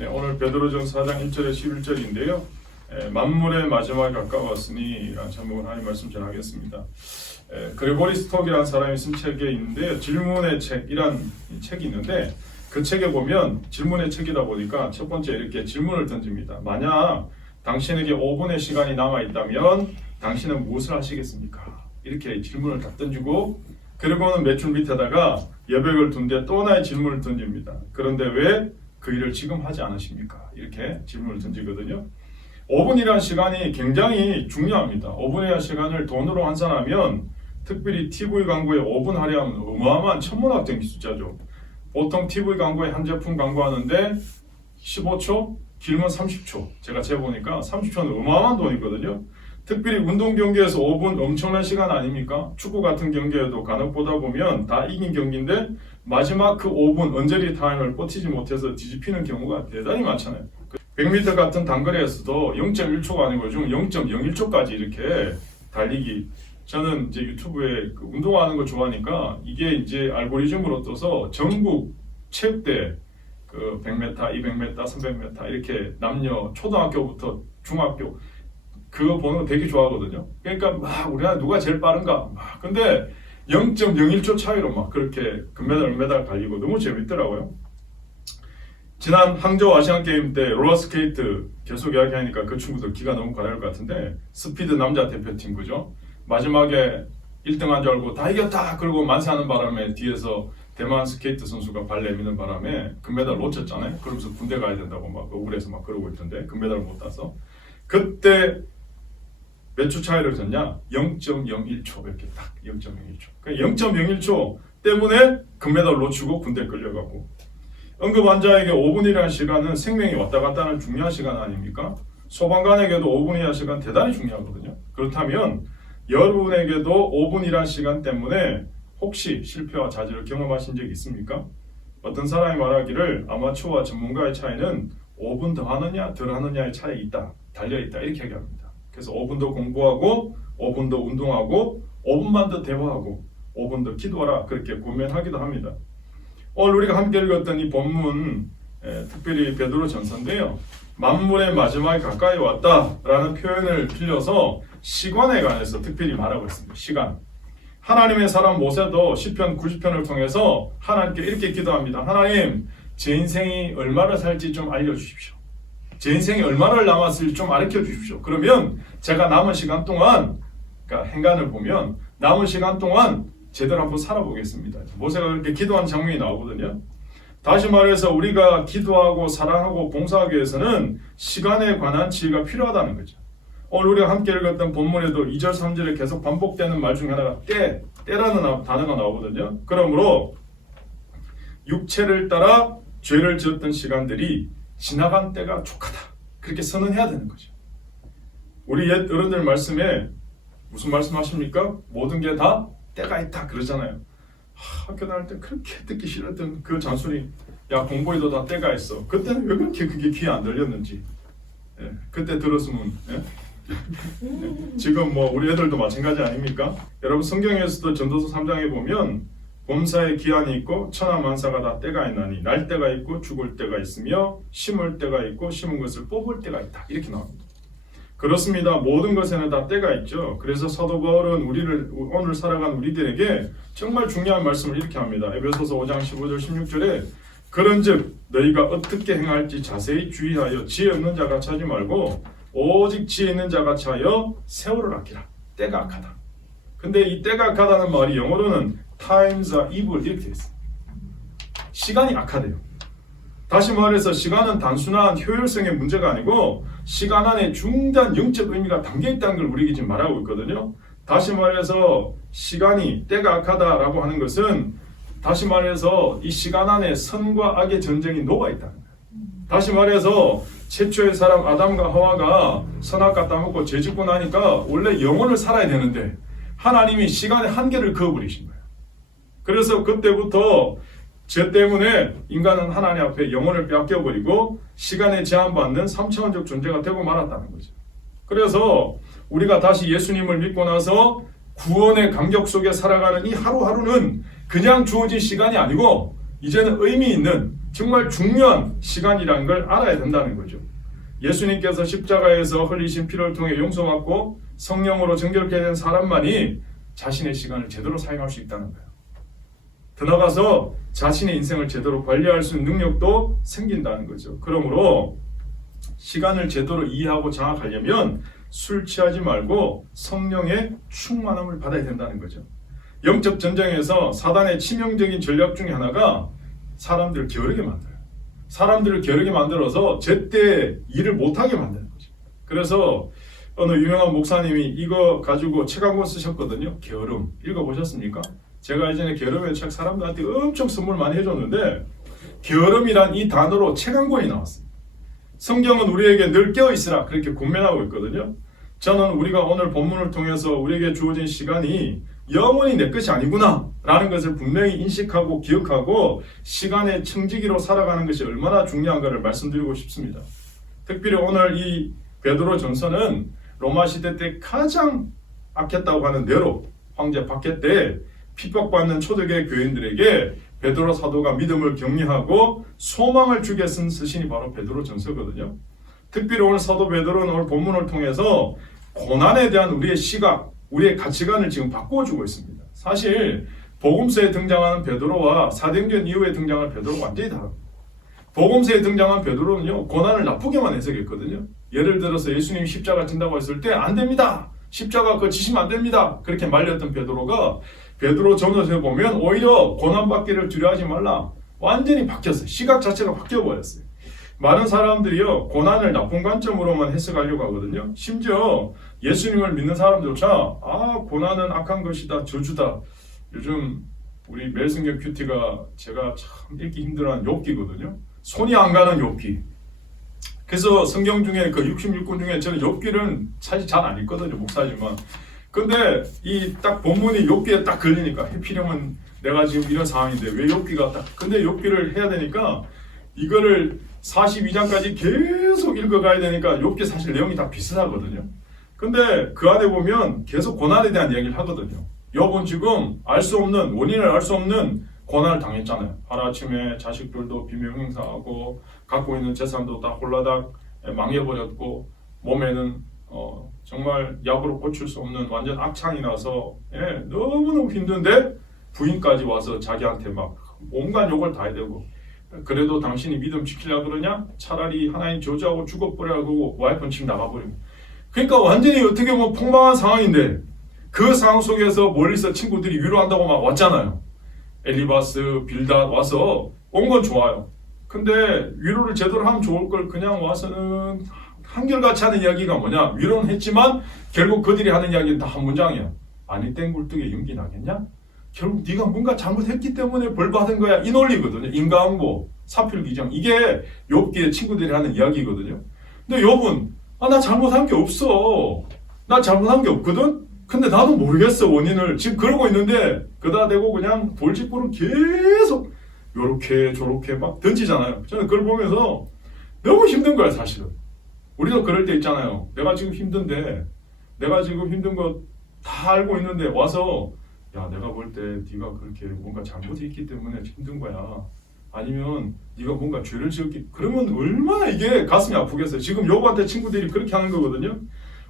네, 오늘 베드로전서 4장 1절에 11절인데요. 만물의 마지막에 가까웠으니 라는 제목으로 하나님 말씀 전하겠습니다. 그레고리 스톡이라는 사람이 쓴 책에 있는데요. 질문의 책이란 책이 있는데 그 책에 보면 질문의 책이다 보니까 첫 번째 이렇게 질문을 던집니다. 만약 당신에게 5분의 시간이 남아있다면 당신은 무엇을 하시겠습니까? 이렇게 질문을 딱 던지고 그리고는 몇 줄 밑에다가 여백을 둔 뒤에 또 하나의 질문을 던집니다. 그런데 왜 그 일을 지금 하지 않으십니까? 이렇게 질문을 던지거든요. 5분이라는 시간이 굉장히 중요합니다. 5분이라는 시간을 돈으로 환산하면 특별히 TV 광고에 5분 할애하면 어마어마한 천문학적인 숫자죠. 보통 TV 광고에 한 제품 광고하는데 15초, 길면 30초. 제가 재보니까 30초는 어마어마한 돈이거든요. 특별히 운동 경기에서 5분 엄청난 시간 아닙니까? 축구 같은 경기에도 간혹 보다 보면 다 이긴 경기인데 마지막 그 5분 언저리 타임을 버티지 못해서 뒤집히는 경우가 대단히 많잖아요. 100m 같은 단거리에서도 0.1초가 아니고 요즘 0.01초까지 이렇게 달리기. 저는 이제 유튜브에 운동하는 거 좋아하니까 이게 이제 알고리즘으로 떠서 전국 체육대 그 100m, 200m, 300m 이렇게 남녀 초등학교부터 중학교 그거 보는 거 되게 좋아하거든요. 그러니까 막 우리나라 누가 제일 빠른가 막 근데 0.01초 차이로 막 그렇게 금메달, 은메달 갈리고 너무 재밌더라고요. 지난 항저우 아시안 게임 때 롤러스케이트 계속 이야기하니까 그 친구들 기가 너무 가려울 것 같은데 스피드 남자 대표팀 그죠? 마지막에 1등한 줄 알고 다 이겼다 그러고 만세하는 바람에 뒤에서 대만 스케이트 선수가 발 내미는 바람에 금메달 놓쳤잖아요. 그러면서 군대 가야 된다고 막 억울해서 막 그러고 있던데 금메달 못 따서 그때 몇 초 차이를 졌냐? 0.01초 이렇게 딱 0.01초. 그러니까 0.01초 때문에 금메달 놓치고 군대 끌려가고 응급 환자에게 5분이라는 시간은 생명이 왔다 갔다 하는 중요한 시간 아닙니까? 소방관에게도 5분이라는 시간 대단히 중요하거든요. 그렇다면 여러분에게도 5분이라는 시간 때문에 혹시 실패와 좌절을 경험하신 적이 있습니까? 어떤 사람이 말하기를 아마추어와 전문가의 차이는 5분 더 하느냐 덜 하느냐의 차이가 있다. 달려있다 이렇게 얘기합니다. 그래서 5분 더 공부하고 5분 더 운동하고 5분만 더 대화하고 5분 더 기도하라 그렇게 권면하기도 합니다. 오늘 우리가 함께 읽었던 이 본문 특별히 베드로 전서인데요. 만물의 마지막에 가까이 왔다라는 표현을 빌려서 시간에 관해서 특별히 말하고 있습니다. 시간. 하나님의 사람 모세도 시편 90편을 통해서 하나님께 이렇게 기도합니다. 하나님, 제 인생이 얼마나 살지 좀 알려주십시오. 제 인생이 얼마나 남았을지 좀 가르쳐 주십시오. 그러면 제가 남은 시간 동안 그러니까 행간을 보면 남은 시간 동안 제대로 한번 살아보겠습니다. 모세가 그렇게 기도한 장면이 나오거든요. 다시 말해서 우리가 기도하고 사랑하고 봉사하기 위해서는 시간에 관한 지혜가 필요하다는 거죠. 오늘 우리가 함께 읽었던 본문에도 2절 3절에 계속 반복되는 말 중에 하나가 때라는 단어가 나오거든요. 그러므로 육체를 따라 죄를 지었던 시간들이 지나간 때가 족하다. 그렇게 선언해야 되는 거죠. 우리 옛 어른들 말씀에 무슨 말씀하십니까? 모든 게 다 때가 있다 그러잖아요. 학교 다닐 때 그렇게 듣기 싫었던 그 잔소리 야 공부에도 다 때가 있어. 그때는 왜 그렇게 그게 귀에 안 들렸는지 그때 들었으면 지금 뭐 우리 애들도 마찬가지 아닙니까? 여러분 성경에서도 전도서 3장에 보면 범사에 기한이 있고 천하만사가 다 때가 있나니 날 때가 있고 죽을 때가 있으며 심을 때가 있고 심은 것을 뽑을 때가 있다 이렇게 나옵니다. 그렇습니다. 모든 것에는 다 때가 있죠. 그래서 사도 바울은 오늘 살아간 우리들에게 정말 중요한 말씀을 이렇게 합니다. 에베소서 5장 15절 16절에 그런즉 너희가 어떻게 행할지 자세히 주의하여 지혜 없는 자같이 하지 말고 오직 지혜 있는 자같이 하여 세월을 아끼라. 때가 악하다. 근데 이 때가 악하다는 말이 영어로는 times are evil 이렇게 되어 있어요. 시간이 악하대요. 다시 말해서 시간은 단순한 효율성의 문제가 아니고 시간 안에 중대한 영적 의미가 담겨있다는 걸 우리에게 지금 말하고 있거든요. 다시 말해서 시간이 때가 악하다라고 하는 것은 다시 말해서 이 시간 안에 선과 악의 전쟁이 녹아있다는 거예요. 다시 말해서 최초의 사람 아담과 하와가 선악과 따먹고 죄짓고 나니까 원래 영혼을 살아야 되는데 하나님이 시간의 한계를 그어버리신 거예요. 그래서 그때부터 죄 때문에 인간은 하나님 앞에 영혼을 빼앗겨버리고 시간에 제한받는 3차원적 존재가 되고 말았다는 거죠. 그래서 우리가 다시 예수님을 믿고 나서 구원의 감격 속에 살아가는 이 하루하루는 그냥 주어진 시간이 아니고 이제는 의미 있는 정말 중요한 시간이라는 걸 알아야 된다는 거죠. 예수님께서 십자가에서 흘리신 피를 통해 용서받고 성령으로 정결케 된 사람만이 자신의 시간을 제대로 사용할 수 있다는 거예요. 더 나아가서 자신의 인생을 제대로 관리할 수 있는 능력도 생긴다는 거죠. 그러므로 시간을 제대로 이해하고 장악하려면 술 취하지 말고 성령의 충만함을 받아야 된다는 거죠. 영적 전쟁에서 사단의 치명적인 전략 중에 하나가 사람들을 게으르게 만들어요. 사람들을 게으르게 만들어서 제때 일을 못하게 만드는 거죠. 그래서 어느 유명한 목사님이 이거 가지고 책 한 권 쓰셨거든요. 게으름. 읽어보셨습니까? 제가 예전에 게으름의 책 사람들한테 엄청 선물 많이 해줬는데 게으름이란 이 단어로 책 한 권이 나왔어요. 성경은 우리에게 늘 깨어있으라 그렇게 권면하고 있거든요. 저는 우리가 오늘 본문을 통해서 우리에게 주어진 시간이 영원히 내 것이 아니구나 라는 것을 분명히 인식하고 기억하고 시간의 청지기로 살아가는 것이 얼마나 중요한가를 말씀드리고 싶습니다. 특별히 오늘 이 베드로 전서는 로마 시대 때 가장 악했다고 하는 네로 황제 박해 때 핍박받는 초대교회 교인들에게 베드로 사도가 믿음을 격려하고 소망을 주게 쓴 서신이 바로 베드로 전서거든요. 특별히 오늘 사도 베드로는 오늘 본문을 통해서 고난에 대한 우리의 시각, 우리의 가치관을 지금 바꿔주고 있습니다. 사실 복음서에 등장하는 베드로와 사도행전 이후에 등장하는 베드로가 완전히 다릅니다. 복음서에 등장한 베드로는요, 고난을 나쁘게만 해석했거든요. 예를 들어서 예수님이 십자가 진다고 했을 때 안 됩니다. 십자가 그거 지시면 안 됩니다. 그렇게 말렸던 베드로가 베드로 전서에 보면 오히려 고난받기를 두려워하지 말라. 완전히 바뀌었어요. 시각 자체가 바뀌어버렸어요. 많은 사람들이요, 고난을 나쁜 관점으로만 해석하려고 하거든요. 심지어 예수님을 믿는 사람들조차 고난은 악한 것이다, 저주다. 요즘 우리 멜성경 큐티가 제가 참 읽기 힘들어하는 욥기거든요. 손이 안 가는 욥기. 그래서 성경 중에 그 66권 중에 저는 욥기를 사실 잘 안 읽거든요, 목사지만. 근데 이 딱 본문이 욥기에 딱 걸리니까 해피령은 내가 지금 이런 상황인데 왜 욥기가 딱 근데 욥기를 해야 되니까 이거를 42장까지 계속 읽어가야 되니까 욥기 사실 내용이 다 비슷하거든요. 근데 그 안에 보면 계속 고난에 대한 이야기를 하거든요. 욥은 지금 알 수 없는 원인을 알 수 없는 고난을 당했잖아요. 하루아침에 자식들도 비명 행사하고 갖고 있는 재산도 다 홀라닥 망해버렸고 몸에는 정말 약으로 고칠 수 없는 완전 악창이 나서 너무너무 힘든데 부인까지 와서 자기한테 막 온갖 욕을 다 해대고 그래도 당신이 믿음 지키려고 그러냐? 차라리 하나님 저주하고 죽어버려고 와이프는 집 나가버리고 그러니까 완전히 어떻게 보면 폭망한 상황인데 그 상황 속에서 멀리서 친구들이 위로한다고 막 왔잖아요. 엘리바스, 빌닷 와서 온 건 좋아요. 근데 위로를 제대로 하면 좋을 걸 그냥 와서는 한결같이 하는 이야기가 뭐냐? 위로는 했지만 결국 그들이 하는 이야기는 다 한 문장이야. 아니 땡굴뚝에 연기 나겠냐? 결국 네가 뭔가 잘못했기 때문에 벌 받은 거야. 이 논리거든요. 인과응보, 사필귀정. 이게 욥기의 친구들이 하는 이야기거든요. 근데 욥은 나 잘못한 게 없어. 나 잘못한 게 없거든? 근데 나도 모르겠어 원인을. 지금 그러고 있는데 그다 대고 그냥 돌직구를 계속 요렇게 저렇게 막 던지잖아요. 저는 그걸 보면서 너무 힘든 거야 사실은. 우리도 그럴 때 있잖아요. 내가 지금 힘든데 내가 지금 힘든 거 다 알고 있는데 와서 야 내가 볼 때 네가 그렇게 뭔가 잘못이 있기 때문에 힘든 거야. 아니면 네가 뭔가 죄를 지었기 그러면 얼마나 이게 가슴이 아프겠어요. 지금 욥한테 친구들이 그렇게 하는 거거든요.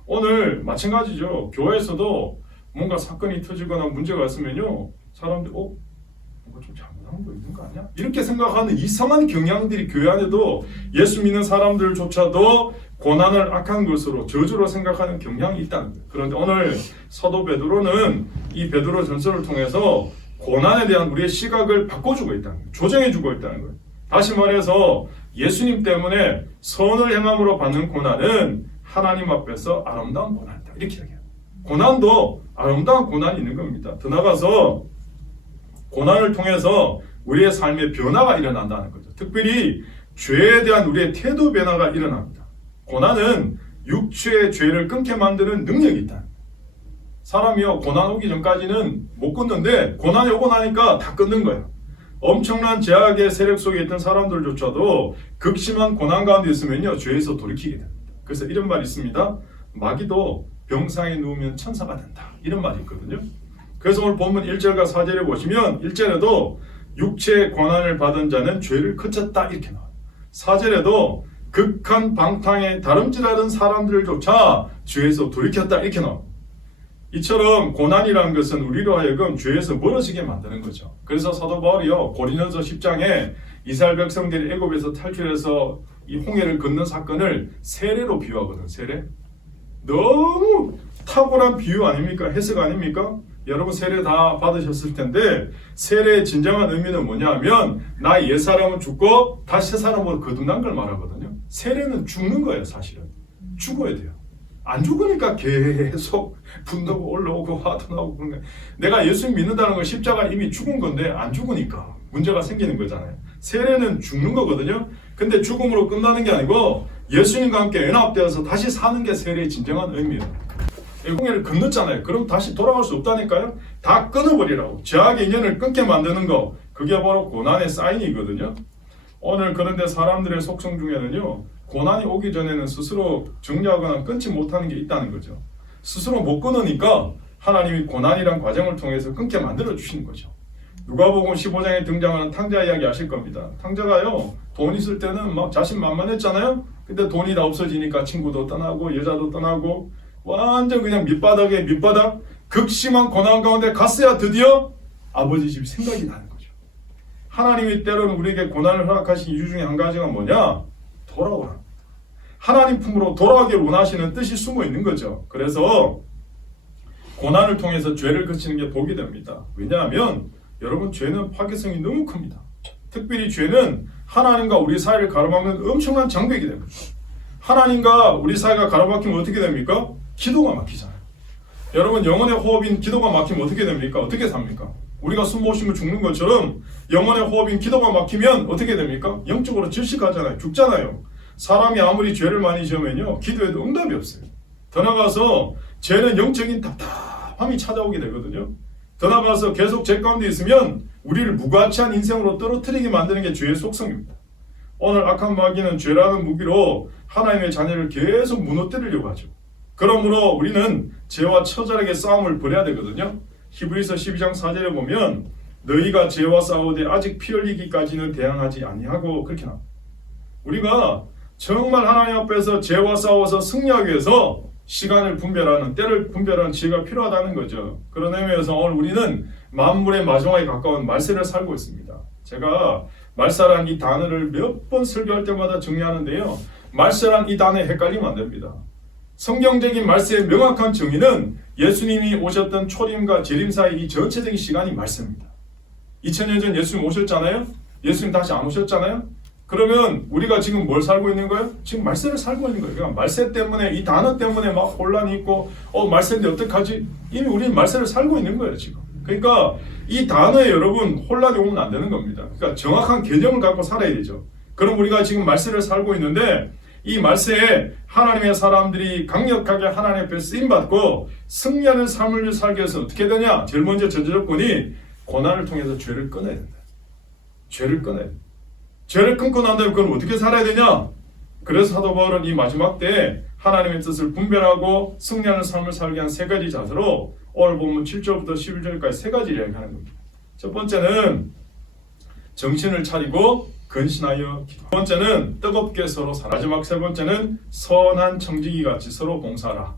오늘 마찬가지죠. 교회에서도 뭔가 사건이 터지거나 문제가 있으면요. 사람들이 뭔가 좀 잘못한 거 있는 거 아니야? 이렇게 생각하는 이상한 경향들이 교회 안에도 예수 믿는 사람들조차도 고난을 악한 것으로 저주로 생각하는 경향이 있다는 거예요. 그런데 오늘 사도 베드로는 이 베드로 전서를 통해서 고난에 대한 우리의 시각을 바꿔주고 있다는 거예요. 조정해주고 있다는 거예요. 다시 말해서 예수님 때문에 선을 행함으로 받는 고난은 하나님 앞에서 아름다운 고난이다. 이렇게 얘기해요. 고난도 아름다운 고난이 있는 겁니다. 더 나아가서 고난을 통해서 우리의 삶의 변화가 일어난다는 거죠. 특별히 죄에 대한 우리의 태도 변화가 일어납니다. 고난은 육체의 죄를 끊게 만드는 능력이 있다. 사람이요 고난 오기 전까지는 못 끊는데 고난이 오고 나니까 다 끊는 거야. 엄청난 제약의 세력 속에 있던 사람들조차도 극심한 고난 가운데 있으면요 죄에서 돌이키게 됩니다. 그래서 이런 말이 있습니다. 마귀도 병상에 누우면 천사가 된다. 이런 말이 있거든요. 그래서 오늘 본문 1절과 4절에 보시면 1절에도 육체의 고난을 받은 자는 죄를 그쳤다 이렇게 나와요. 4절에도 극한 방탕에 다름질하던 사람들을 조차 죄에서 돌이켰다 이렇게 나와요. 이처럼 고난이라는 것은 우리로 하여금 죄에서 멀어지게 만드는 거죠. 그래서 사도 바울이요 고린도서 10장에 이스라엘 백성들이 애굽에서 탈출해서 이 홍해를 건넌 사건을 세례로 비유하거든. 세례. 너무 탁월한 비유 아닙니까? 해석 아닙니까? 여러분 세례 다 받으셨을 텐데 세례의 진정한 의미는 뭐냐면 나 옛사람은 죽고 다시 새 사람으로 거듭난 걸 말하거든요. 세례는 죽는 거예요. 사실은. 죽어야 돼요. 안 죽으니까 계속 분노고 올라오고 화도 나고 그런 거예요. 내가 예수 믿는다는 건 십자가 이미 죽은 건데 안 죽으니까 문제가 생기는 거잖아요. 세례는 죽는 거거든요. 근데 죽음으로 끝나는 게 아니고 예수님과 함께 연합되어서 다시 사는 게 세례의 진정한 의미예요. 홍해를 건넜잖아요. 그럼 다시 돌아갈 수 없다니까요. 다 끊어버리라고. 죄악의 인연을 끊게 만드는 거, 그게 바로 고난의 사인이거든요. 오늘 그런데 사람들의 속성 중에는요, 고난이 오기 전에는 스스로 정리하거나 끊지 못하는 게 있다는 거죠. 스스로 못 끊으니까 하나님이 고난이란 과정을 통해서 끊게 만들어 주시는 거죠. 누가복음 15장에 등장하는 탕자 이야기 아실 겁니다. 탕자가요, 돈 있을 때는 막 자신만만했잖아요. 근데 돈이 다 없어지니까 친구도 떠나고 여자도 떠나고 완전 그냥 밑바닥에 밑바닥, 극심한 고난 가운데 갔어야 드디어 아버지 집 생각이 나는 거죠. 하나님이 때로는 우리에게 고난을 허락하신 이유 중에 한 가지가 뭐냐? 돌아오라. 하나님 품으로 돌아오기를 원하시는 뜻이 숨어 있는 거죠. 그래서 고난을 통해서 죄를 그치는 게 복이 됩니다. 왜냐하면 여러분 죄는 파괴성이 너무 큽니다. 특별히 죄는 하나님과 우리 사이를 가로막는 엄청난 장벽이 됩니다. 하나님과 우리 사이가 가로막히면 어떻게 됩니까? 기도가 막히잖아요. 여러분 영혼의 호흡인 기도가 막히면 어떻게 됩니까? 어떻게 삽니까? 우리가 숨 못 쉬면 죽는 것처럼 영혼의 호흡인 기도가 막히면 어떻게 됩니까? 영적으로 질식하잖아요. 죽잖아요. 사람이 아무리 죄를 많이 지으면요 기도에도 응답이 없어요. 더 나가서 죄는 영적인 답답함이 찾아오게 되거든요. 더 나가서 계속 죄 가운데 있으면 우리를 무가치한 인생으로 떨어뜨리게 만드는 게 죄의 속성입니다. 오늘 악한 마귀는 죄라는 무기로 하나님의 자녀를 계속 무너뜨리려고 하죠. 그러므로 우리는 죄와 처절하게 싸움을 벌여야 되거든요. 히브리서 12장 4절에 보면 너희가 죄와 싸우되 아직 피 흘리기까지는 대항하지 아니하고 그렇게 나옵니다. 우리가 정말 하나님 앞에서 죄와 싸워서 승리하기 위해서 시간을 분별하는, 때를 분별하는 지혜가 필요하다는 거죠. 그런 의미에서 오늘 우리는 만물의 마지막에 가까운 말세를 살고 있습니다. 제가 말세란 이 단어를 몇 번 설교할 때마다 정리하는데요. 말세란 이 단어에 헷갈리면 안 됩니다. 성경적인 말세의 명확한 정의는 예수님이 오셨던 초림과 재림 사이 이 전체적인 시간이 말세입니다. 2000년 전 예수님 오셨잖아요. 예수님 다시 안 오셨잖아요. 그러면 우리가 지금 뭘 살고 있는 거예요? 지금 말세를 살고 있는 거예요. 그러니까 말세 때문에 이 단어 때문에 막 혼란이 있고 말세인데 어떡하지? 이미 우리는 말세를 살고 있는 거예요 지금. 그러니까 이 단어에 여러분 혼란이 오면 안 되는 겁니다. 그러니까 정확한 개념을 갖고 살아야 되죠. 그럼 우리가 지금 말세를 살고 있는데 이 말세에 하나님의 사람들이 강력하게 하나님 앞에 쓰임받고 승리하는 삶을 살기 위해서 어떻게 되냐? 제일 먼저 전제조건이 고난을 통해서 죄를 끊어야 된다. 죄를 끊어야 된다. 죄를 끊고 난 다음에 그걸 어떻게 살아야 되냐? 그래서 사도 바울은 이 마지막 때에 하나님의 뜻을 분별하고 승리하는 삶을 살기 위한 세 가지 자세로 오늘 보면 7절부터 11절까지 세 가지 이야기하는 겁니다. 첫 번째는 정신을 차리고 근신하여 기도. 두 번째는 뜨겁게 서로 살아. 마지막 세 번째는 선한 청지기 같이 서로 봉사하라.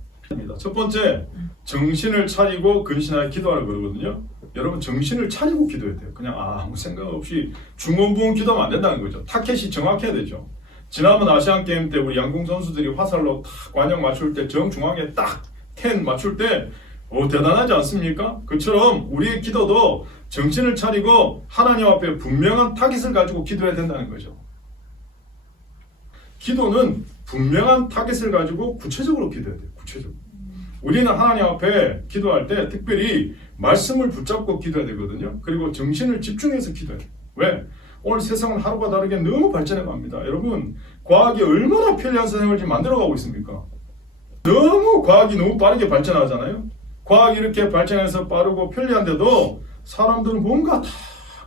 첫 번째, 정신을 차리고 근신하여 기도하라 그러거든요. 여러분 정신을 차리고 기도해야 돼요. 그냥 아무 생각 없이 중원부원 기도하면 안 된다는 거죠. 타켓이 정확해야 되죠. 지난번 아시안게임 때 우리 양궁 선수들이 화살로 탁 관역 맞출 때 정중앙에 딱 10 맞출 때 대단하지 않습니까? 그처럼 우리의 기도도 정신을 차리고 하나님 앞에 분명한 타깃을 가지고 기도해야 된다는 거죠. 기도는 분명한 타깃을 가지고 구체적으로 기도해야 돼요. 구체적으로. 우리는 하나님 앞에 기도할 때 특별히 말씀을 붙잡고 기도해야 되거든요. 그리고 정신을 집중해서 기도해야 돼요. 왜? 오늘 세상은 하루가 다르게 너무 발전해 갑니다. 여러분, 과학이 얼마나 편리한 세상을 지금 만들어가고 있습니까? 과학이 너무 빠르게 발전하잖아요. 과학이 이렇게 발전해서 빠르고 편리한데도 사람들은 뭔가 다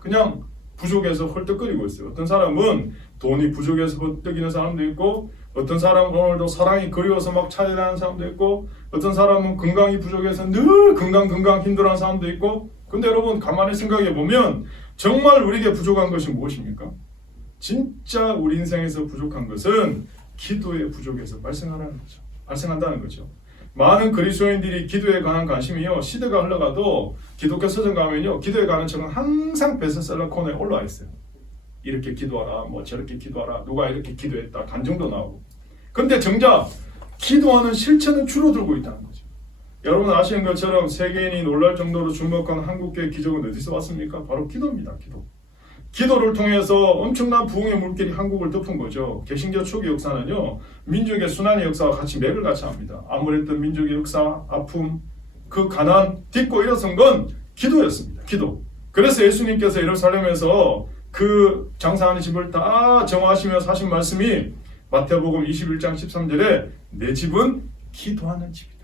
그냥 부족해서 헐떡거리고 있어요. 어떤 사람은 돈이 부족해서 헐떡이는 사람도 있고, 어떤 사람은 오늘도 사랑이 그리워서 막 찾아다니는 사람도 있고, 어떤 사람은 건강이 부족해서 늘 건강 힘들어하는 사람도 있고. 근데 여러분 가만히 생각해 보면 정말 우리에게 부족한 것이 무엇입니까? 진짜 우리 인생에서 부족한 것은 기도의 부족에서 발생한다는 거죠. 많은 그리스도인들이 기도에 관한 관심이요, 시대가 흘러가도 기독교 서점 가면요, 기도에 관한 책은 항상 베스트셀러 코너에 올라와 있어요. 이렇게 기도하라, 뭐 저렇게 기도하라, 누가 이렇게 기도했다, 간증도 나오고. 근데 정작 기도하는 실천은 줄어들고 있다는 거죠. 여러분 아시는 것처럼 세계인이 놀랄 정도로 주목한 한국교회 기적은 어디서 왔습니까? 바로 기도입니다. 기도를 통해서 엄청난 부흥의 물길이 한국을 덮은 거죠. 개신교 초기 역사는요, 민족의 순환의 역사와 같이 맥을 같이 합니다. 아무랬던 민족의 역사, 아픔, 그 가난 딛고 일어선 건 기도였습니다. 기도. 그래서 예수님께서 예루살렘에서 그 장사하는 집을 다 정화하시면서 하신 말씀이 마태복음 21장 13절에 내 집은 기도하는 집이다.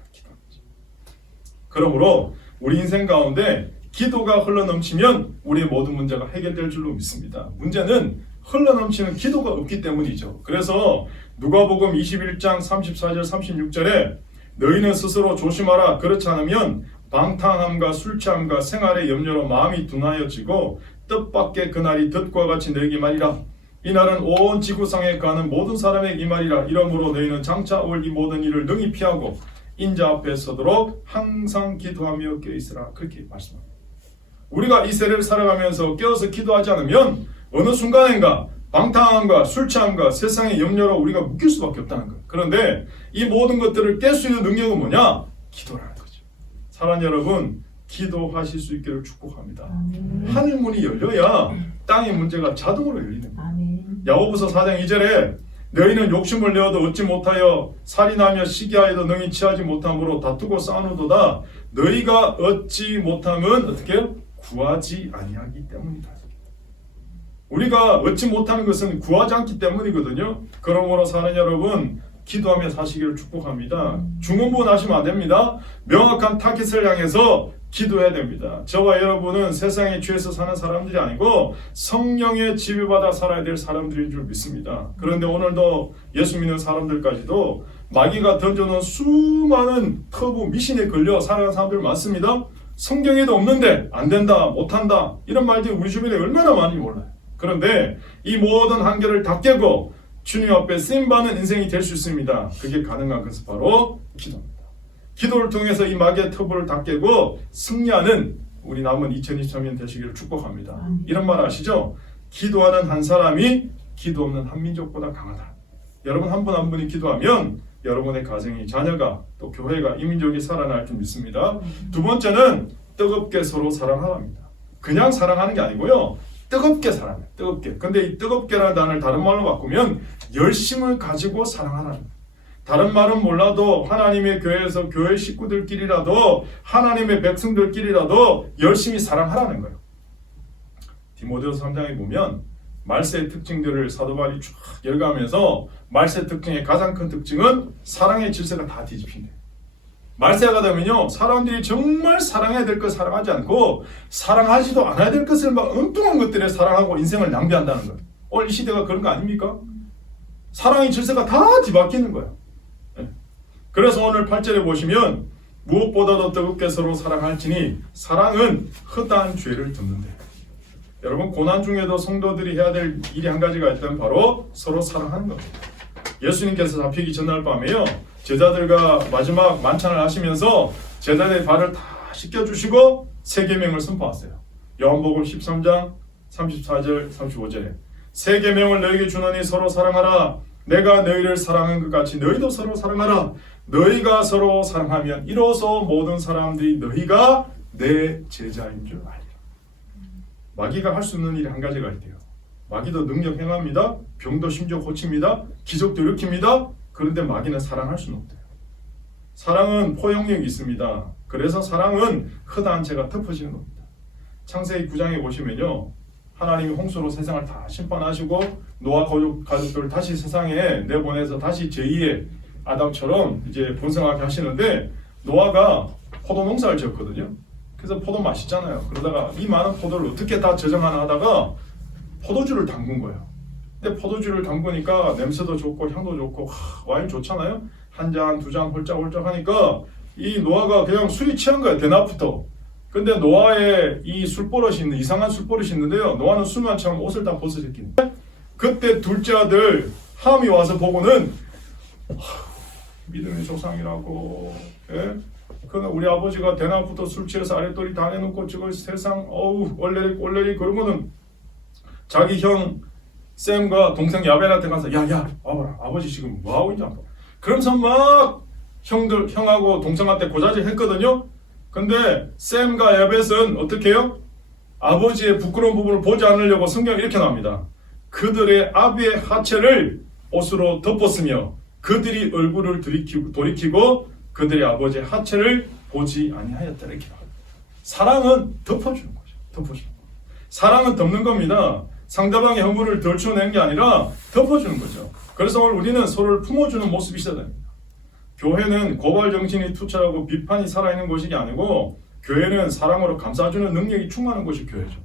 그러므로 우리 인생 가운데 기도가 흘러넘치면 우리의 모든 문제가 해결될 줄로 믿습니다. 문제는 흘러넘치는 기도가 없기 때문이죠. 그래서 누가복음 21장 34절 36절에 너희는 스스로 조심하라. 그렇지 않으면 방탕함과 술 취함과 생활의 염려로 마음이 둔하여지고 뜻밖의 그날이 덫과 같이 너희에게 말이라. 이날은 온 지구상에 가는 모든 사람에게 이 말이라. 이러므로 너희는 장차 올 이 모든 일을 능히 피하고 인자 앞에 서도록 항상 기도하며 깨어있으라. 그렇게 말씀합니다. 우리가 이 세대를 살아가면서 깨어서 기도하지 않으면 어느 순간인가 방탕함과 술 취함과 세상의 염려로 우리가 묶일 수밖에 없다는 거예요. 그런데 이 모든 것들을 깰 수 있는 능력은 뭐냐? 기도라는 거죠. 사랑하는 여러분, 기도하실 수 있기를 축복합니다. 하늘 문이 열려야 땅의 문제가 자동으로 열리는 거예요. 야고보서 4장 2절에 너희는 욕심을 내어도 얻지 못하여 살인하며 시기하여도 능히 취하지 못함으로 다투고 싸우노도다. 너희가 얻지 못함은 어떻게 해요? 구하지 아니하기 때문이다. 우리가 얻지 못하는 것은 구하지 않기 때문이거든요. 그러므로 사는 여러분, 기도하며 사시기를 축복합니다. 중언부언하시면 안 됩니다. 명확한 타깃을 향해서 기도해야 됩니다. 저와 여러분은 세상에 취해서 사는 사람들이 아니고 성령의 지배받아 살아야 될 사람들인 줄 믿습니다. 그런데 오늘도 예수 믿는 사람들까지도 마귀가 던져놓은 수많은 터부 미신에 걸려 살아가는 사람들 많습니다. 성경에도 없는데 안 된다, 못한다, 이런 말들이 우리 주변에 얼마나 많이 몰라요. 그런데 이 모든 한계를 다 깨고 주님 앞에 쓰임받는 인생이 될 수 있습니다. 그게 가능한 것은 바로 기도입니다. 기도를 통해서 이 마귀의 터부를 다 깨고 승리하는 우리 남은 2023년 되시기를 축복합니다. 이런 말 아시죠? 기도하는 한 사람이 기도 없는 한 민족보다 강하다. 여러분 한 분 한 분이 기도하면 여러분의 가정이, 자녀가, 또 교회가, 이 민족이 살아날 줄 믿습니다. 두 번째는 뜨겁게 서로 사랑하랍니다. 그냥 사랑하는 게 아니고요, 뜨겁게 사랑해요. 뜨겁게. 근데 이 뜨겁게라는 단어를 다른 말로 바꾸면 열심을 가지고 사랑하라는 거예요. 다른 말은 몰라도 하나님의 교회에서 교회 식구들끼리라도 하나님의 백성들끼리라도 열심히 사랑하라는 거예요. 디모데후서 3장에 보면 말세의 특징들을 사도 바울이 쭉 열거하면서 말세 특징의 가장 큰 특징은 사랑의 질서가 다 뒤집힌대요. 말세가 되면요, 사람들이 정말 사랑해야 될 것 사랑하지 않고 사랑하지도 않아야 될 것을 막 엉뚱한 것들에 사랑하고 인생을 낭비한다는 거예요. 오늘 이 시대가 그런 거 아닙니까? 사랑의 질서가 다 뒤바뀌는 거예요. 그래서 오늘 8절에 보시면 무엇보다도 뜨겁게 서로 사랑할지니 사랑은 허다한 죄를 덮는데. 여러분, 고난 중에도 성도들이 해야 될 일이 한 가지가 있다면 바로 서로 사랑하는 겁니다. 예수님께서 잡히기 전날 밤에요, 제자들과 마지막 만찬을 하시면서 제자들의 발을 다 씻겨주시고 세 계명을 선포하세요. 요한복음 13장 34절 35절에 세 계명을 너희에게 주노니 서로 사랑하라. 내가 너희를 사랑한 것 같이 너희도 서로 사랑하라. 너희가 서로 사랑하면 이로써 모든 사람들이 너희가 내 제자인 줄 알리라. 마귀가 할 수 있는 일이 한 가지가 있대요. 마귀도 능력 행합니다. 병도 심지어 고칩니다. 기적도 일으킵니다. 그런데 마귀는 사랑할 수는 없대요. 사랑은 포용력이 있습니다. 그래서 사랑은 허다한 죄가 덮어지는 겁니다. 창세기 9장에 보시면요, 하나님이 홍수로 세상을 다 심판하시고 노아 가족들을 다시 세상에 내보내서 다시 제2의 아담처럼 이제 번성하게 하시는데, 노아가 포도 농사를 지었거든요. 그래서 포도 맛있잖아요. 그러다가 이 많은 포도를 어떻게 다 저장하나 하다가 포도주를 담근 거예요. 근데 포도주를 담그니까 냄새도 좋고 향도 좋고 와인 좋잖아요. 한 잔, 두 잔 홀짝홀짝 하니까 이 노아가 그냥 술이 취한 거예요. 대낮부터. 근데 노아의 이 술버릇이 있는 이상한 술버릇이 있는데요. 노아는 술만 취하면 옷을 다 벗어제끼는. 그때 둘째 아들 함이 와서 보고는 믿음의 조상이라고. 예? 그는 우리 아버지가 대낮부터 술 취해서 아랫돌이 다 내놓고 저걸 세상 얼레리 그러면은 자기 형 샘과 동생 야벨한테 가서 야야 와봐라 아버지 지금 뭐하고 있냐. 그러면서 막 형하고 동생한테 고자질 했거든요. 근데 샘과 야벳은 어떻게 해요? 아버지의 부끄러운 부분을 보지 않으려고 성경에 이렇게 나옵니다. 그들의 아비의 하체를 옷으로 덮었으며 그들이 얼굴을 돌이키고 그들의 아버지의 하체를 보지 아니하였다. 이렇게 나옵니다. 사랑은 덮어주는 거죠. 덮어주는 거. 사랑은 덮는 겁니다. 상대방의 허물을 덜쳐내는 게 아니라 덮어주는 거죠. 그래서 오늘 우리는 서로를 품어주는 모습이 있어야 됩니다. 교회는 고발 정신이 투철하고 비판이 살아있는 곳이 아니고 교회는 사랑으로 감싸주는 능력이 충만한 곳이 교회죠.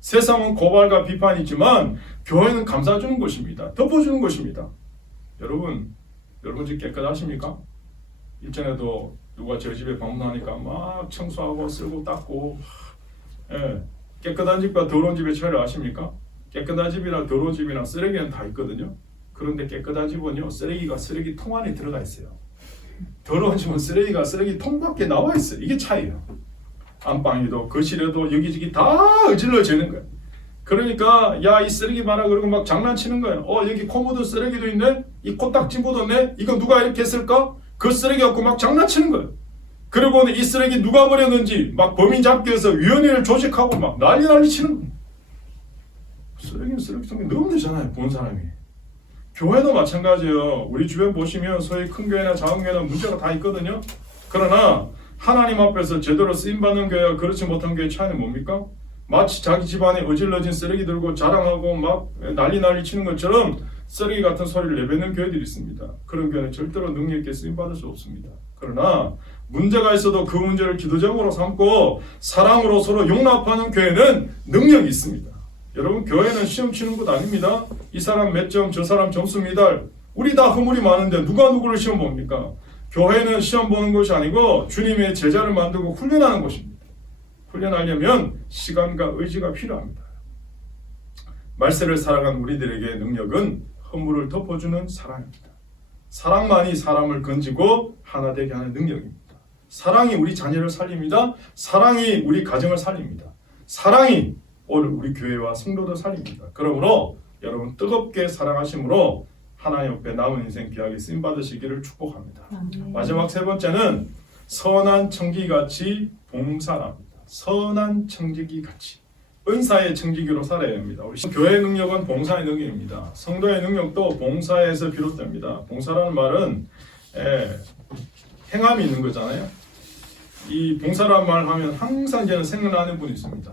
세상은 고발과 비판이 있지만 교회는 감싸주는 곳입니다. 덮어주는 곳입니다. 여러분 집 깨끗하십니까? 일전에도 누가 저희 집에 방문하니까 막 청소하고 쓸고 닦고. 예, 깨끗한 집과 더러운 집의 차이를 아십니까? 깨끗한 집이나 더러운 집이나 쓰레기는 다 있거든요. 그런데 깨끗한 집은요, 쓰레기가 쓰레기통 안에 들어가 있어요. 더러운 집은 쓰레기가 쓰레기통 밖에 나와 있어요. 이게 차이예요. 안방에도 거실에도 여기저기 다 어질러지는 거예요. 그러니까 야, 이 쓰레기 봐라 그러고 막 장난치는 거예요. 여기 코 묻은 쓰레기도 있네? 이 코딱지 묻었네? 이거 누가 이렇게 했을까? 그 쓰레기 갖고 막 장난치는 거예요. 그리고 이 쓰레기 누가 버렸는지 막 범인 잡기 위해서 위원회를 조직하고 막 난리 치는 거예요. 쓰레기는 쓰레기통에 넣으면 되잖아요. 본 사람이. 교회도 마찬가지예요. 우리 주변 보시면 소위 큰 교회나 작은 교회는 문제가 다 있거든요. 그러나 하나님 앞에서 제대로 쓰임받는 교회와 그렇지 못한 교회의 차이는 뭡니까? 마치 자기 집안에 어질러진 쓰레기 들고 자랑하고 막 난리 치는 것처럼 쓰레기 같은 소리를 내뱉는 교회들이 있습니다. 그런 교회는 절대로 능력 있게 쓰임받을 수 없습니다. 그러나 문제가 있어도 그 문제를 기도적으로 삼고 사랑으로 서로 용납하는 교회는 능력이 있습니다. 여러분, 교회는 시험 치는 곳 아닙니다. 이 사람 몇 점, 저 사람 점수 미달. 우리 다 허물이 많은데 누가 누구를 시험 봅니까? 교회는 시험 보는 것이 아니고 주님의 제자를 만들고 훈련하는 것입니다. 훈련하려면 시간과 의지가 필요합니다. 말세를 살아간 우리들에게 능력은 허물을 덮어주는 사랑입니다. 사랑만이 사람을 건지고 하나 되게 하는 능력입니다. 사랑이 우리 자녀를 살립니다. 사랑이 우리 가정을 살립니다. 사랑이 오늘 우리 교회와 성도들 살립니다. 그러므로 여러분 뜨겁게 사랑하심으로 하나님 옆에 남은 인생 귀하게 쓰임받으시기를 축복합니다. 마지막 세 번째는 선한 청지기같이 봉사랍니다. 선한 청지기같이 은사의 청지기로 살아야 합니다. 우리 교회의 능력은 봉사의 능력입니다. 성도의 능력도 봉사에서 비롯됩니다. 봉사라는 말은 행함이 있는 거잖아요. 이 봉사라는 말을 하면 항상 저는 생각나는 분이 있습니다.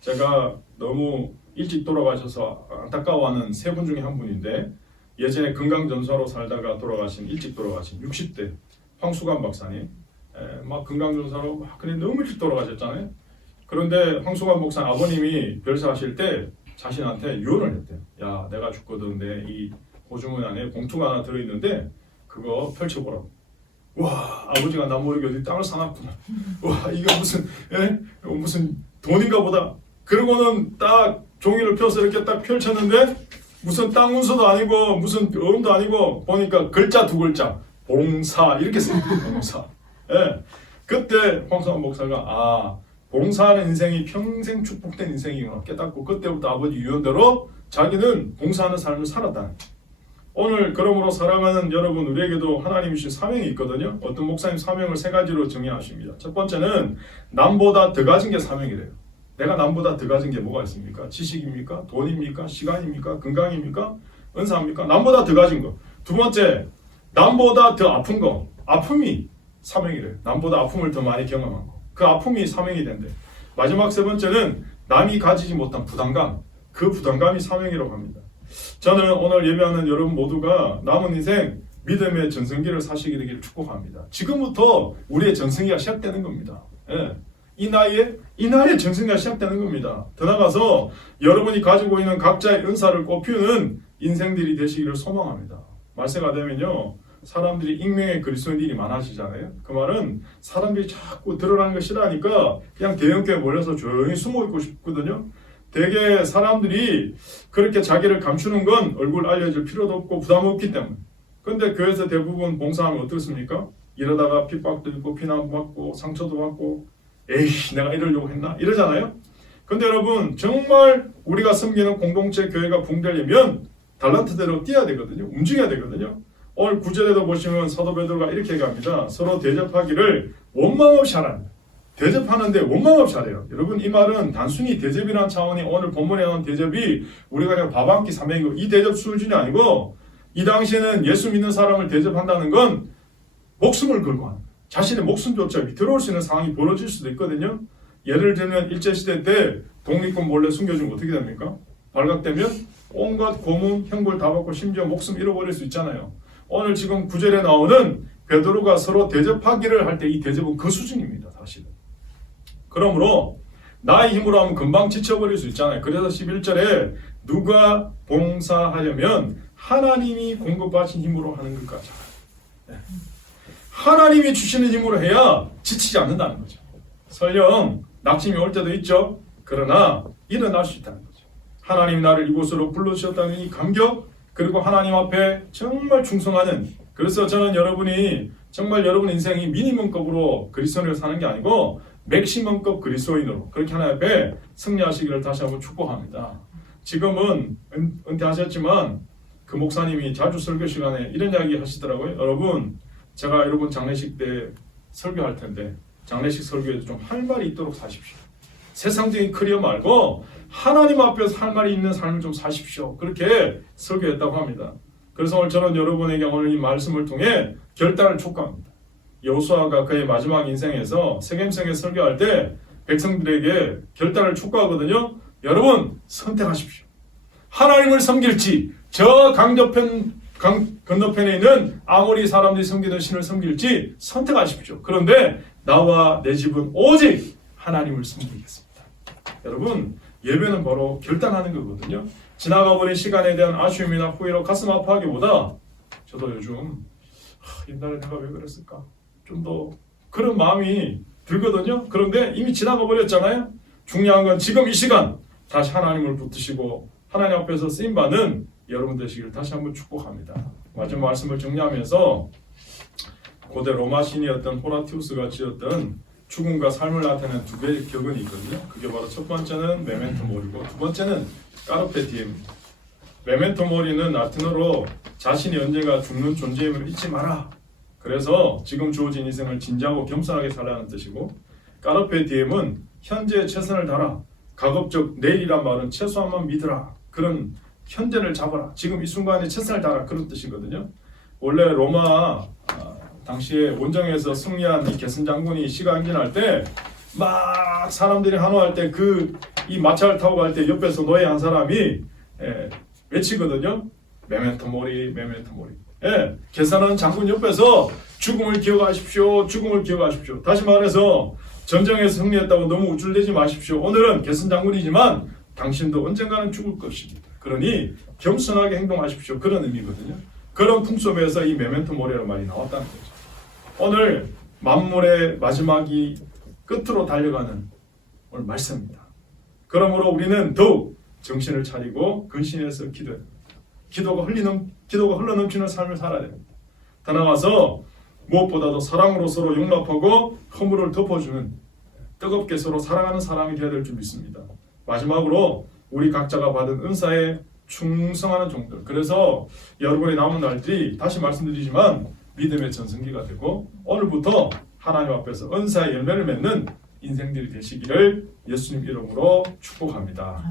제가 너무 일찍 돌아가셔서 안타까워하는 세 분 중에 한 분인데 예전에 건강전사로 살다가 일찍 돌아가신 60대 황수관 박사님, 막 건강전사로 막 그냥 너무 일찍 돌아가셨잖아요. 그런데 황수관 목사 아버님이 별세하실 때 자신한테 유언을 했대요. 야, 내가 죽거든. 내 이 보증문 안에 봉투가 하나 들어있는데 그거 펼쳐보라고. 와, 아버지가 나 모르게 어디 땅을 사놨구나. 와, 이거 무슨 돈인가 보다. 그러고는 딱 종이를 펴서 이렇게 딱 펼쳤는데 무슨 땅 문서도 아니고 무슨 어음도 아니고 보니까 글자 두 글자 봉사 이렇게 써있거든요. 봉사. 예. 그때 황수관 목사가 봉사하는 인생이 평생 축복된 인생이구나 깨닫고 그때부터 아버지 유언대로 자기는 봉사하는 삶을 살았다. 오늘 그러므로 사랑하는 여러분, 우리에게도 하나님이 주신 사명이 있거든요. 어떤 목사님 사명을 세 가지로 정의하십니다. 첫 번째는 남보다 더 가진 게 사명이래요. 내가 남보다 더 가진 게 뭐가 있습니까? 지식입니까? 돈입니까? 시간입니까? 건강입니까? 은사입니까? 남보다 더 가진 거. 두 번째, 남보다 더 아픈 거. 아픔이 사명이래요. 남보다 아픔을 더 많이 경험한 거. 그 아픔이 사명이 된대. 마지막 세 번째는 남이 가지지 못한 부담감. 그 부담감이 사명이라고 합니다. 저는 오늘 예배하는 여러분 모두가 남은 인생 믿음의 전성기를 사시게 되기를 축복합니다. 지금부터 우리의 전성기가 시작되는 겁니다. 예. 이 나이에 전성기가 시작되는 겁니다. 더 나아가서 여러분이 가지고 있는 각자의 은사를 꽃피우는 인생들이 되시기를 소망합니다. 말세가 되면요, 사람들이 익명의 그리스도인들이 많아지잖아요. 그 말은 사람들이 자꾸 드러나는 거 싫어하니까 그냥 대형교회에 몰려서 조용히 숨어 있고 싶거든요. 대개 사람들이 그렇게 자기를 감추는 건 얼굴 알려줄 필요도 없고 부담 없기 때문에. 근데 교회에서 대부분 봉사하면 어떻습니까? 이러다가 핍박도 있고 피난 받고 상처도 받고 에이 내가 이러려고 했나? 이러잖아요. 근데 여러분 정말 우리가 섬기는 공동체 교회가 붕대려면 달란트대로 뛰어야 되거든요. 움직여야 되거든요. 오늘 9절에도 보시면 사도 베드로가 이렇게 얘기합니다. 서로 대접하기를 원망 없이 하라. 대접하는데 원망 없이 하래요. 여러분 이 말은 단순히 대접이라는 차원이 오늘 본문에 나온 대접이 우리가 그냥 밥 한 끼 삼행이고 이 대접 수준이 아니고 이 당시에는 예수 믿는 사람을 대접한다는 건 목숨을 걸고 하는 자신의 목숨조차 위태로울 수 있는 상황이 벌어질 수도 있거든요. 예를 들면 일제시대 때 독립군 몰래 숨겨주면 어떻게 됩니까? 발각되면 온갖 고문, 형벌 다 받고 심지어 목숨 잃어버릴 수 있잖아요. 오늘 지금 9절에 나오는 베드로가 서로 대접하기를 할 때 이 대접은 그 수준입니다. 사실은. 그러므로 나의 힘으로 하면 금방 지쳐버릴 수 있잖아요. 그래서 11절에 누가 봉사하려면 하나님이 공급하신 힘으로 하는 것까지. 네. 하나님이 주시는 힘으로 해야 지치지 않는다는 거죠. 설령 낙심이 올 때도 있죠. 그러나 일어날 수 있다는 거죠. 하나님이 나를 이곳으로 불러주셨다는 이 감격, 그리고 하나님 앞에 정말 충성하는, 그래서 저는 여러분이 정말 여러분 인생이 미니멈급으로 그리스도인으로 사는 게 아니고 맥시멈급 그리스도인으로 그렇게 하나님 앞에 승리하시기를 다시 한번 축복합니다. 지금은 은퇴하셨지만 그 목사님이 자주 설교 시간에 이런 이야기 하시더라고요. 여러분 제가 여러분 장례식 때 설교할 텐데 장례식 설교에도 좀 할 말이 있도록 사십시오. 세상적인 커리어 말고 하나님 앞에서 할 말이 있는 삶을 좀 사십시오. 그렇게 설교했다고 합니다. 그래서 오늘 저는 여러분에게 오늘 이 말씀을 통해 결단을 촉구합니다. 여호수아가 그의 마지막 인생에서 세겜성에 설교할 때 백성들에게 결단을 촉구하거든요. 여러분 선택하십시오. 하나님을 섬길지 저 건너편에 있는 아모리 사람들이 섬기던 신을 섬길지 선택하십시오. 그런데 나와 내 집은 오직 하나님을 섬기겠습니다. 여러분 예배는 바로 결단하는 거거든요. 지나가버린 시간에 대한 아쉬움이나 후회로 가슴 아파하기보다 저도 요즘 옛날에 내가 왜 그랬을까 좀 더 그런 마음이 들거든요. 그런데 이미 지나가 버렸잖아요. 중요한 건 지금 이 시간 다시 하나님을 붙드시고 하나님 앞에서 쓰임받는 여러분 되시기를 다시 한번 축복합니다. 마지막 말씀을 정리하면서 고대 로마 신이었던 호라티우스가 지었던 죽음과 삶을 나타내는 두 개의 격언이 있거든요. 그게 바로 첫 번째는 메멘토 모리고 두 번째는 까르페 디엠입니다. 메멘토 모리는 라틴어로 자신이 언젠가 죽는 존재임을 잊지 마라. 그래서 지금 주어진 인생을 진지하고 겸손하게 살라는 뜻이고 까르페 디엠은 현재에 최선을 다하라. 가급적 내일이란 말은 최소한만 믿으라. 그런 현재를 잡아라. 지금 이 순간에 최선을 다하라. 그런 뜻이거든요. 원래 로마 당시에 원정에서 승리한 이 게슨 장군이 시강진할 때 막 사람들이 환호할 때 이 마차를 타고 갈 때 옆에서 노예 한 사람이 외치거든요. 메멘토 모리, 메멘토 모리. 계산하는 장군 옆에서 죽음을 기억하십시오. 죽음을 기억하십시오. 다시 말해서 전쟁에서 승리했다고 너무 우쭐대지 마십시오. 오늘은 게슨 장군이지만 당신도 언젠가는 죽을 것입니다. 그러니 겸손하게 행동하십시오. 그런 의미거든요. 그런 풍속에서 이 메멘토 모리라는 말이 나왔다는 거죠. 오늘 만물의 마지막이 끝으로 달려가는 오늘 말씀입니다. 그러므로 우리는 더욱 정신을 차리고 근신해서 기도해야 됩니다. 기도가 흘러넘치는 삶을 살아야 됩니다. 더 나아가서 무엇보다도 사랑으로 서로 용납하고 허물을 덮어주는 뜨겁게 서로 사랑하는 사람이 되어야 될 줄 믿습니다. 마지막으로 우리 각자가 받은 은사에 충성하는 종들. 그래서 여러분의 남은 날들이 다시 말씀드리지만 믿음의 전승기가 되고 오늘부터 하나님 앞에서 은사의 열매를 맺는 인생들이 되시기를 예수님 이름으로 축복합니다.